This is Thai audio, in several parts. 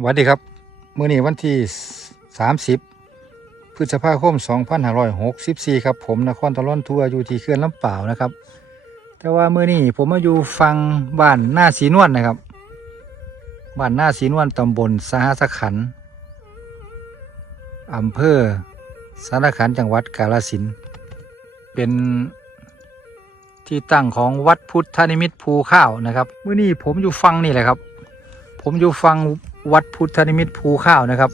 สวัสดีครับมื้อนี้วันที่ 30 พฤษภาคม 2564 ครับ ผมนครตะล่อนทัวร์อยู่ที่เขื่อนลำเปล่านะครับ แต่ว่ามื้อนี้ผมมาอยู่ฟังบ้านหน้าสีนวลนะครับ บ้านหน้าสีนวลตำบลสหสขันอำเภอสารขันจังหวัดกาฬสินเป็นที่ตั้งของวัดพุทธนิมิตภูข้าวนะครับมื้อนี้ผมอยู่ฟังนี่แหละครับ ผมอยู่ฟัง วัดพุทธนิมิตภูข้าวนะครับ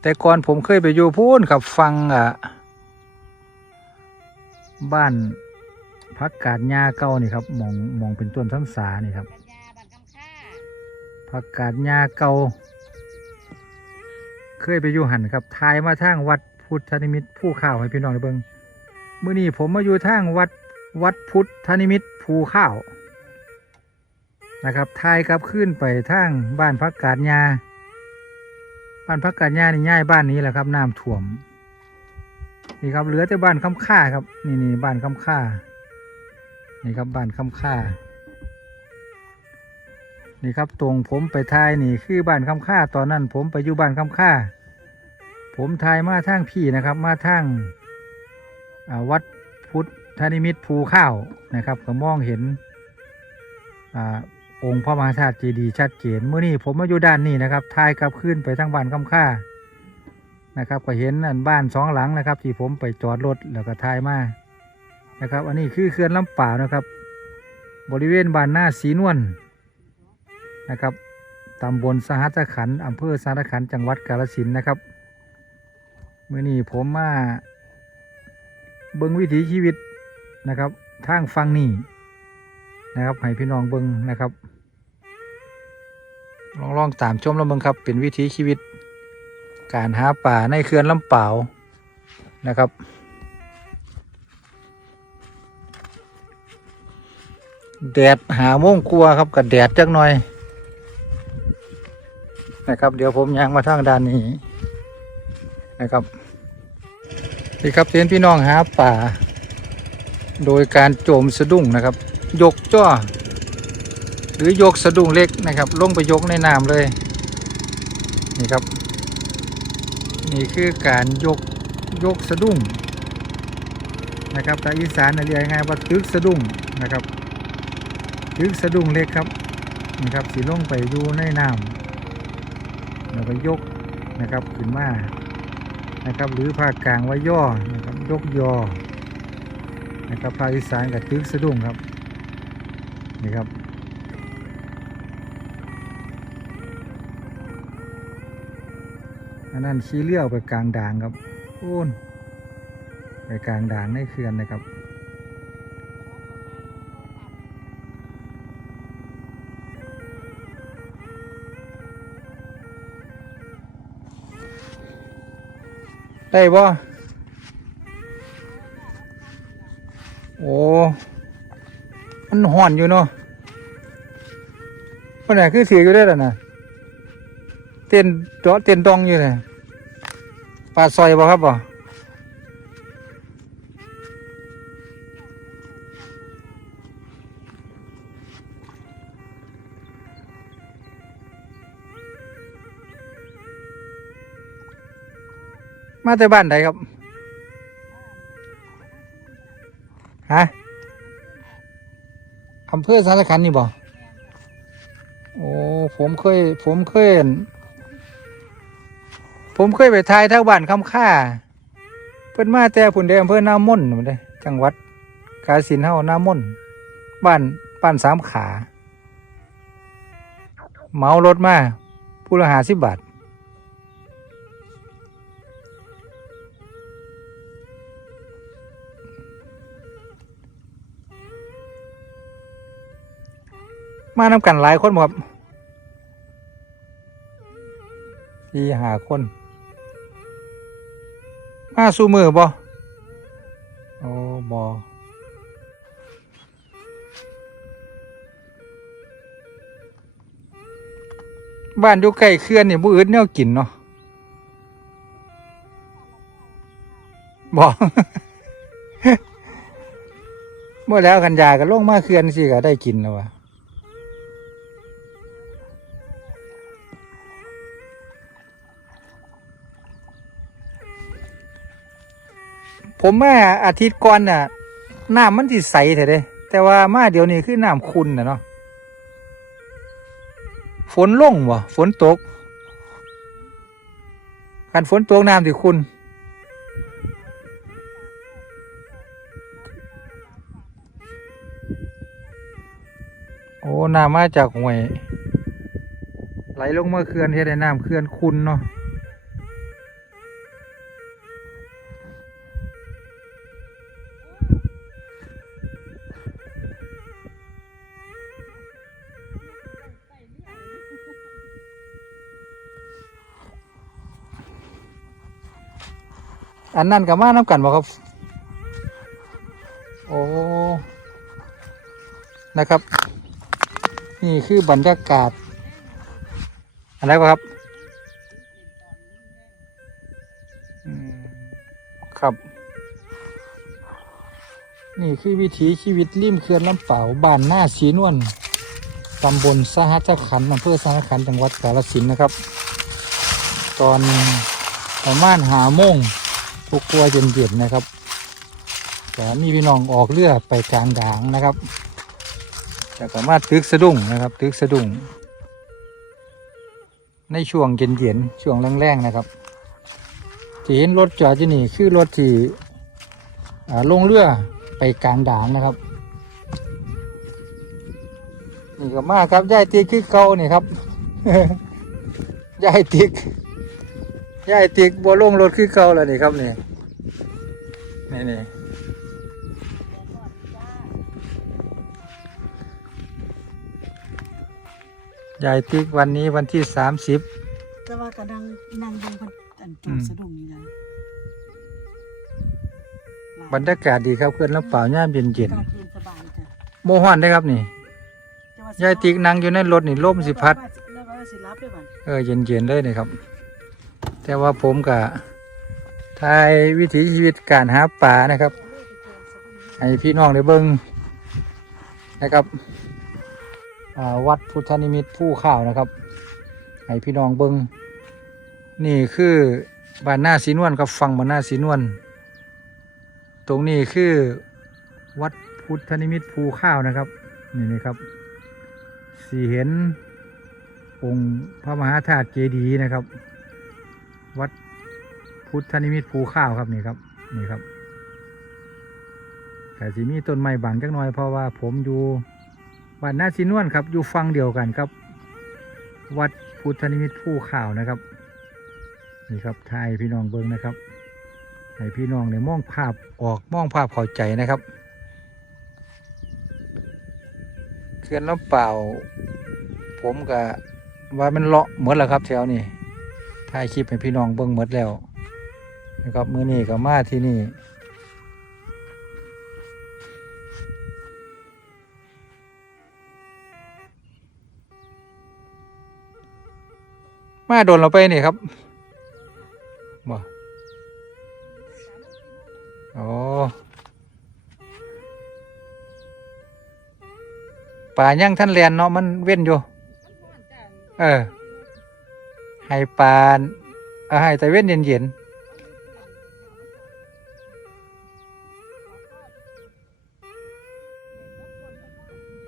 แต่ก่อนผมเคยไปอยู่พูนกับฟังอะบ้านพักกาดหญ้าเก่านี่ครับมองมองเป็นต้นซ้ำสานี่ครับปักกาดหญ้าเก่าเคยไปอยู่หันครับทายมาทางวัดพุทธนิมิตภูข้าวให้พี่น้องได้เบิ่งมื้อนี้ผมมาอยู่ทางวัดวัดพุทธนิมิตภูข้าว นะครับทายกลับขึ้นไปทางบ้านพักกาดหญ้าบ้านพักกาดหญ้านี่ย้ายบ้านนี้แหละครับน้ำท่วมนี่ครับเหลือแต่บ้านคำค่าครับ นี่นี่บ้านคำค่านี่ครับบ้านคำค่านี่ครับตรงผมไปทายนี่คือบ้านคำค่าตอนนั้นผมไปอยู่บ้านคำค่าผมทายมาทางพี่นะครับมาทางวัดพุทธนิมิตภูข้าวนะครับ ก็มองเห็น องค์พระมหาธาตุเจดีย์ชัดเจนเมื่อนี้ผมมาอยู่ด้านนี้นะครับทายกลับขึ้นไปทางบ้านคำค่านะครับ ก็เห็นอันบ้านสองหลังนะครับ ที่ผมไปจอดรถแล้วก็ทายมานะครับ อันนี้คือเขื่อนลำป่านะครับ บริเวณบ้านหน้าสีนวลนะครับตำบลสหัสขันอำเภอสหัสขันจังหวัดกาฬสินนะครับเมื่อนี้ผมมาเบิ้งวิถีชีวิตนะครับ ทางฟังนี่ นะครับให้พี่น้องเบิ้งนะครับ ลองลองตามชมแล้วเบิ้งครับ เป็นวิถีชีวิต การหาป่าในเขื่อนลำเปล่าวนะครับ แดดหาโมงกลัวครับกับแดดจักหน่อย นะครับ เดี๋ยวผมยางมาทางด้านนี้นะครับนี่ครับเห็นพี่น้องหาป่า โดยการโจมสะดุ้งนะครับ ยกจ้อหรือยกสะดุ้งเล็กนะครับลงไปยกในน้ำเลยนี่ครับ นี่คือการยกยกสะดุ้งนะครับแต่อีสานเรียกง่ายว่าตึกสะดุ้งนะครับตึกสะดุ้งเล็กครับนะครับสีลงไปอยู่ในน้ำแล้วก็ยกนะครับขึ้นมานะครับหรือภาคกลางว่าย่อนะครับยกยอนะครับภาคอีสานกับตึกสะดุ้งครับ นี่ครับ อันนั้นชี้เลี้ยวไปกลางด่างครับโอ้นไปกลางด่างในเขื่อนนะครับได้บ่โอ้ มันห่อนอยู่เนาะคนไหนคือเสียอยู่ได้แล้วนะเต้นเจาะเต้นตองอยู่เลยปลาซอยบ่ครับบ่มาแต่บ้านใดครับ ฮะ อำเภอสารคันนี่บ่โอ้ผมเคย ผมเคย ผมเคยไปทายแถวบ้านคำค่า เพิ่นมาแต่ผุนเดอำเภอน้ามนต์นั่นเด้จังหวัดกาสินเฮาน้ามนบ้านบ้านสามขา เมารถมาผู้ละหาสิบบาท มานำกันหลายคนบ่ครับสี่หาคน มาสู้มือบ่โอ้บ่บ้านอยู่ใกล้เขื่อนนี่บ่อึดแนวกินเนาะบ่เมื่อแล้วกันยาก็ลงมาเขื่อนสิก็ได้กินแล้ววะ ผมมาอาทิตย์ก่อนน่ะน้ำมันสิใสเถอะเด้แต่ว่ามาเดี๋ยวนี้คือน้ำขุ่นะเนาะฝนลงบ่ฝนตกกันฝนตกน้ำสิคุณโอ้น้ำมาจากห้วย ไหลลงมาเขื่อนเฮ็ดให้น้ำเขื่อนคุณเนาะ อันนั้นกับมาน้ำกันบ่ครับ โอ้ นะครับ นี่คือบรรยากาศอะไรวะครับ ครับ นี่คือวิถีชีวิตริมเขื่อนลำเป่าบ้านหน้าสีนวลตำบลสหัสขันธ์อำเภอสหัสขันธ์จังหวัดกาฬสินธุ์นะครับ ตอนประมาณหาโมง พวกกลัวเย็นๆนะครับแต่มีพี่น้องออกเรือไปกลางด่างนะครับแต่สามารถตึกสะดุ้งนะครับ ตึกสะดุ้ง ในช่วงเย็นๆช่วงแรงๆนะครับที่เห็นรถจอดอยู่นี่คือรถที่อ่าลงเรือไปกลางด่างนะครับนี่ก็มาครับยายติ๊กคือเก่านี่ครับยายติ๊ก ยายติ๊กบัวลงรถคือเก่าแล้วนี่ครับนี่นี่นี่ยายติ๊กวันนี้วันที่สามสิบแต่ว่าก็นั่งนั่งดูคนอันอืจูมสะดุ้งนี่นะบรรยากาศดีครับเพื่อนลำเปล่าย่ามเย็นเย็นอากาศเย็นสบายจ้ะๆโมฮอนได้ครับนี่แต่ว่ายายติ๊กนั่งอยู่ในรถนี่ลมสิพัดแล้วว่าสิรับด้วยบัดเออเย็นเย็นๆเลยนี่ครับ แต่ว่าผมกับทายวิถีชีวิตการหาปลานะครับ ให้พี่น้องได้เบิ้งนะครับวัดพุทธนิมิตผู้ข้าวนะครับ ให้พี่น้องเบิ้งนี่คือบ้านหน้าสีนวลกับฟังบ้านหน้าสีนวลตรงนี้คือวัดพุทธนิมิตภูข้าวนะครับ นี่นี่ครับสีเห็นองค์พระมหาธาตุเจดีย์นะครับ วัดพุทธนิมิตภูข้าวครับนี่ครับนี่ครับแต่สีมีต้นไม้บางจักหน่อยเพราะว่าผมอยู่บ้านนาชินวนครับ อยู่ฟังเดียวกันครับ วัดพุทธนิมิตภูข้าวนะครับนี่ครับทายพี่น้องเบิ้งนะครับให้พี่น้องเนี่ยมองภาพออกมองภาพเข้าใจนะครับเขื่อนลำเปล่า ผมก็ว่ามันเลาะเหมดแล้วครับแถวนี้ ถ่ายคลิปให้พี่น้องเบิ่งหมดแล้วนะครับมื้อนี้ก็มาที่นี่มาโดนเราไปนี่ครับบ่โอ้ป่ายังท่านเรียนเนาะมันเว้นอยู่ เออ ให้ปานเออให้แต่เว้นเย็นเย็นๆ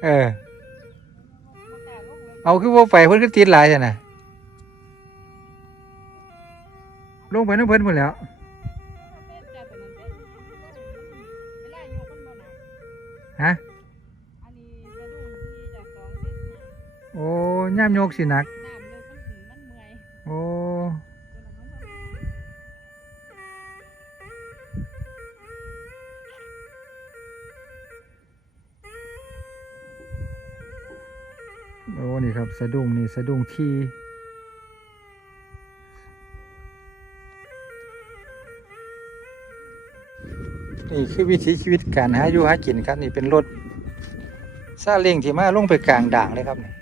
เออ เอาคือว่าไปเพิ่นก็ติดหลายจ้ะนะลงไปน้ำเพิ่นหมดแล้วฮะโอ้ย่ามโยกสิหนัก สะดุ้งนี่สะดุ้งที่นี่คือวิถีชีวิตการหาอยู่หากินครับนี่เป็นรถซาเล้งที่มาลงไปกลางด่างเลยครับนี่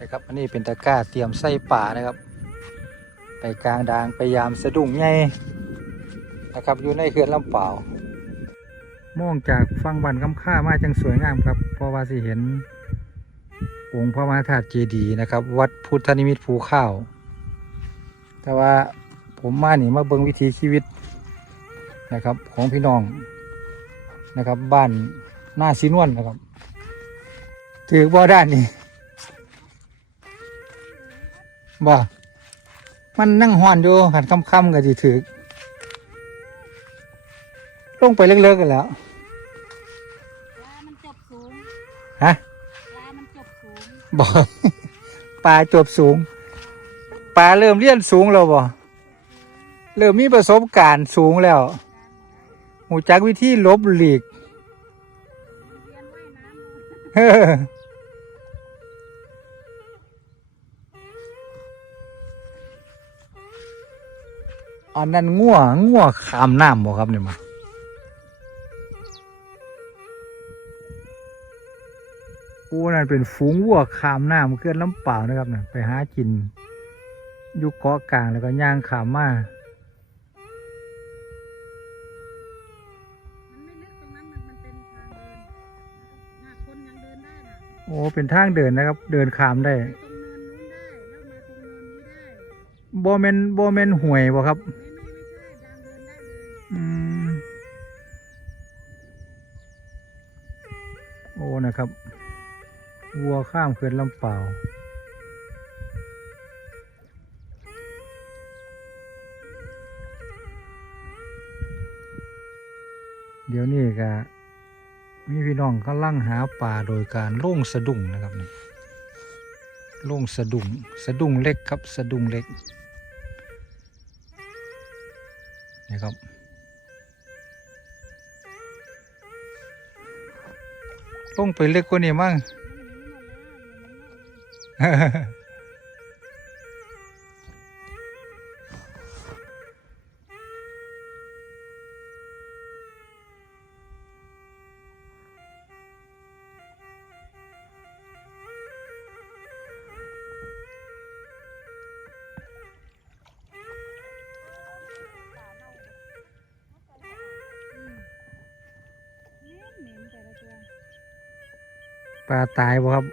นะครับอันนี้เป็นตะกร้าเตรียมใส่ป่านะครับ ไปกลางด่างไปยามสะดุ้งใหญ่นะครับอยู่ในเขื่อนลำเปล่ามองจากฟังบันคำค่ามาจังสวยงามครับเพราะว่าสิเห็น องค์พระมหาธาตุเจดีย์นะครับ วัดพุทธนิมิตรภูข้าว แต่ว่าผมมานี่มาเบิ่งวิถีชีวิตนะครับ ของพี่น้องนะครับ บ้านหน้าสีนวลนะครับ ถือบ่ด้านนี้บ่มันนั่งหอนอยู่หันค่ำๆก็สิถือลงไปเลิกๆกันแล้วปลามันจบสูงฮะ บอกปลาจบสูงปลาเริ่มเลี้ยนสูงแล้วบ่เริ่มมีประสบการณ์สูงแล้วหูจักวิธีลบหลีกเฮ้ออันนั้นง่วง่วขามน้ำบ่ครับเนี่ยมา โอ้นั่นเป็นฝูงวัวขามน้ำเกลื่อนลำเปล่านะครับเนี่ยไปหากินอยู่เกาะกลางแล้วก็ย่างขามมามันไม่ลึกตรงนั้นมันมันเป็นทางเดินหน้าคนยังเดินได้น่ะโอ้เป็นทางเดินนะครับ เดินขามได้ไปตรงเนินนู้นได้แล้วมาตรงเนินนี้ได้บ่แมนบ่แมนห่วยบ่ครับ วัวข้ามเขื่อนลำเปล่า เดี๋ยวนี้ก็มีพี่น้องกำลังหาป่าโดยการล่งสะดุ้งนะครับนี่ล่งสะดุ้งสะดุ้งเล็กครับสะดุ้งเล็กนี่ครับลงไปเล็กกว่านี้มั้ง ปลาตายบ่ครับ